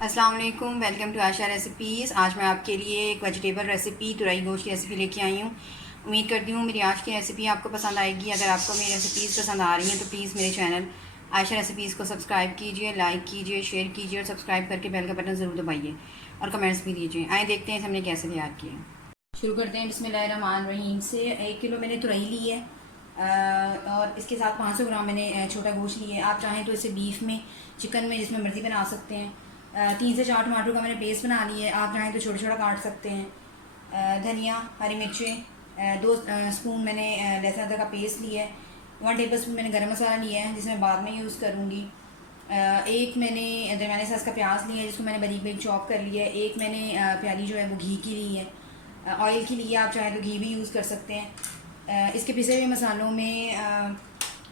अस्सलाम वालेकुम, welcome to Asha recipes. आज मैं आपके लिए एक वेजिटेबल रेसिपी तुरई गोश्त की रेसिपी लेके आई हूँ। उम्मीद करती हूँ मेरी आज की रेसिपी आपको पसंद आएगी। अगर आपको मेरी रेसिपीज़ पसंद आ रही हैं तो प्लीज़ मेरे चैनल आयशा रेसिपीज़ को सब्सक्राइब कीजिए, लाइक कीजिए, शेयर कीजिए और सब्सक्राइब करके बेल का बटन ज़रूर दबाइए और कमेंट्स भी दीजिए। आए देखते हैं हमने कैसे तैयार किया। शुरू करते हैं बिस्मिल्लाहिर्रहमानिर्रहीम से। 1 किलो मैंने तुरई ली है और इसके साथ 500 ग्राम मैंने छोटा गोश्त लिया है। आप चाहें तो इसे बीफ में, चिकन में, जिसमें मर्ज़ी बना सकते हैं। 3 से 4 टमाटर का मैंने पेस्ट बना लिया है। आप चाहें तो छोटा छोटा काट सकते हैं। धनिया, हरी मिर्चें, 2 स्पून मैंने लहसुन अदरक का पेस्ट लिया है। 1 टेबल स्पून मैंने गरम मसाला लिया है जिसे मैं बाद में यूज़ करूँगी। एक मैंने दरमियाने साइज़ का प्याज लिया है जिसको मैंने बारीक बारीक चॉप कर लिया है। एक मैंने प्याली जो है वो घी की ली है, ऑयल की ली है। आप चाहें तो घी भी यूज़ कर सकते हैं। इसके पिसे हुए मसालों में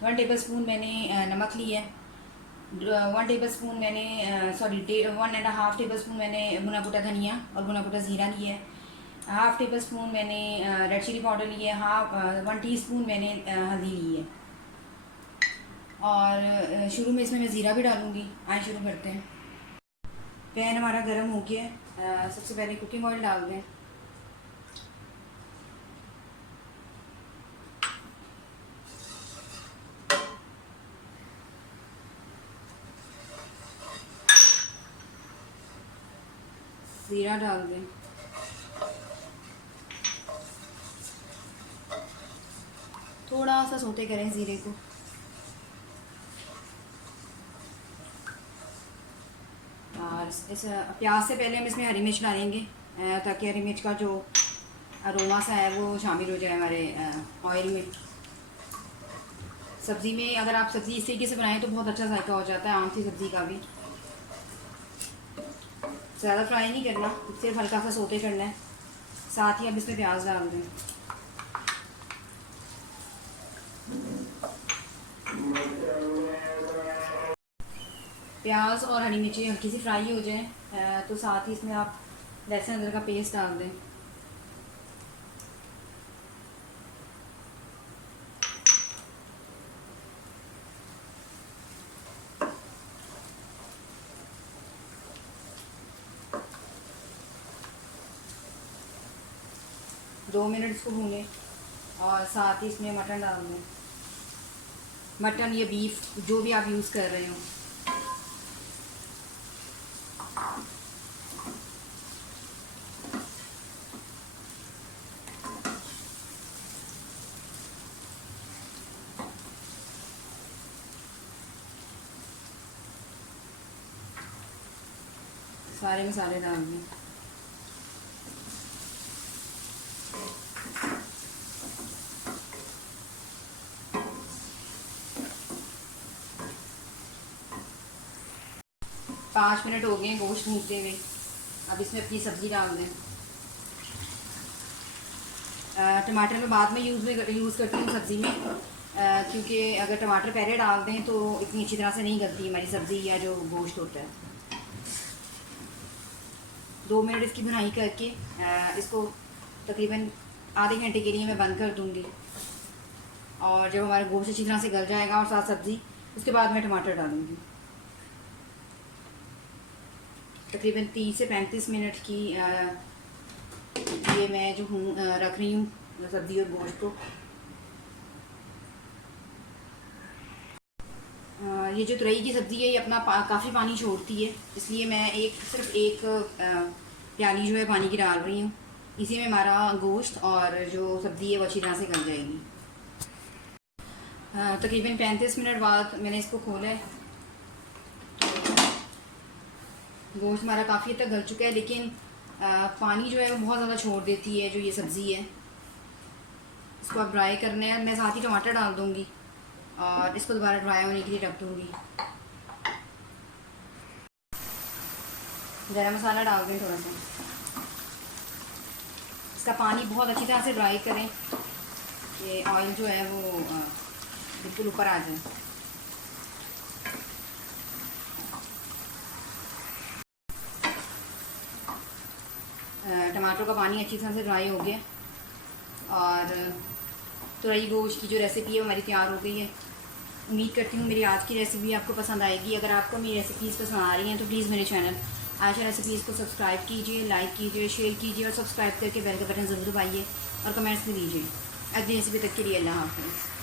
1 टेबल स्पून मैंने नमक लिया है। 1 टेबल स्पून मैंने 1.5 टेबल स्पून मैंने भुना कुटा धनिया और भुना कुटा ज़ीरा लिया है। हाफ़ टेबल स्पून मैंने रेड चिली पाउडर लिया है। 1 टीस्पून मैंने हल्दी ली है। और शुरू में इसमें मैं ज़ीरा भी डालूँगी। आए शुरू करते हैं। पैन हमारा गर्म हो गया है। सबसे पहले कुकिंग ऑयल डाल दें। ज़ीरा डाल दें। थोड़ा सा सोते करें ज़ीरे को। और इस प्याज से पहले हम इसमें हरी मिर्च डालेंगे ताकि हरी मिर्च का जो अरोमा सा है वो शामिल हो जाए हमारे ऑयल में। सब्ज़ी में अगर आप सब्ज़ी इस तरीके से बनाएं तो बहुत अच्छा जायका हो जाता है आम सी सब्ज़ी का भी। ज़्यादा फ्राई नहीं करना, सिर्फ हल्का सा सोते करना है। साथ ही अब इसमें प्याज डाल दें। प्याज और हरी मिर्ची हल्की सी फ्राई हो जाए तो साथ ही इसमें आप लहसुन अदरक का पेस्ट डाल दें। दो मिनट इसको भूनें और साथ ही इसमें मटन डाल दें। मटन या बीफ जो भी आप यूज़ कर रहे हो। सारे मसाले डाल दें। पाँच मिनट हो गए गोश्त भूनते हुए। अब इसमें अपनी सब्ज़ी डाल दें। टमाटर मैं बाद में यूज़ करती हूँ सब्ज़ी में क्योंकि अगर टमाटर पहले डाल दें तो इतनी अच्छी तरह से नहीं गलती हमारी सब्ज़ी या जो गोश्त होता है। 2 मिनट इसकी भुनाई करके इसको तकरीबन आधे घंटे के लिए मैं बंद कर दूँगी। और जब हमारा गोश्त अच्छी तरह से गल जाएगा और साथ सब्ज़ी, उसके बाद मैं टमाटर डालूँगी। तकरीबन 30 से 35 मिनट की ये मैं जो हूँ रख रही हूँ सब्ज़ी और गोश्त को। ये जो तुरई की सब्ज़ी है ये अपना काफ़ी पानी छोड़ती है, इसलिए मैं सिर्फ एक प्याली जो है पानी की डाल रही हूँ। इसी में हमारा गोश्त और जो सब्ज़ी है वो अच्छी तरह से गल जाएगी। तकरीबन 35 मिनट बाद मैंने इसको खोला है। गोश्त हमारा काफ़ी हद तक गल चुका है, लेकिन पानी जो है वो बहुत ज़्यादा छोड़ देती है जो ये सब्ज़ी है। इसको अब ड्राई करना है। मैं साथ ही टमाटर डाल दूँगी और इसको दोबारा ड्राई होने के लिए रख दूँगी। गरम मसाला डाल दें थोड़ा सा। इसका पानी बहुत अच्छी तरह से ड्राई करें, ये ऑयल जो है वो बिल्कुल ऊपर आ जाए। टमाटर का पानी अच्छी तरह से ड्राई हो गया और तुरई गोश्त की जो रेसिपी है वो हमारी तैयार हो गई है। उम्मीद करती हूँ मेरी आज की रेसिपी आपको पसंद आएगी। अगर आपको मेरी रेसिपीज़ पसंद आ रही हैं तो प्लीज़ मेरे चैनल आशा रेसिपीज़ को सब्सक्राइब कीजिए, लाइक कीजिए, शेयर कीजिए और सब्सक्राइब करके बेल का बटन ज़रूर दबाइए और कमेंट्स भी दीजिए। अगली रेसिपी तक के लिए अल्लाह हाफ़िज़।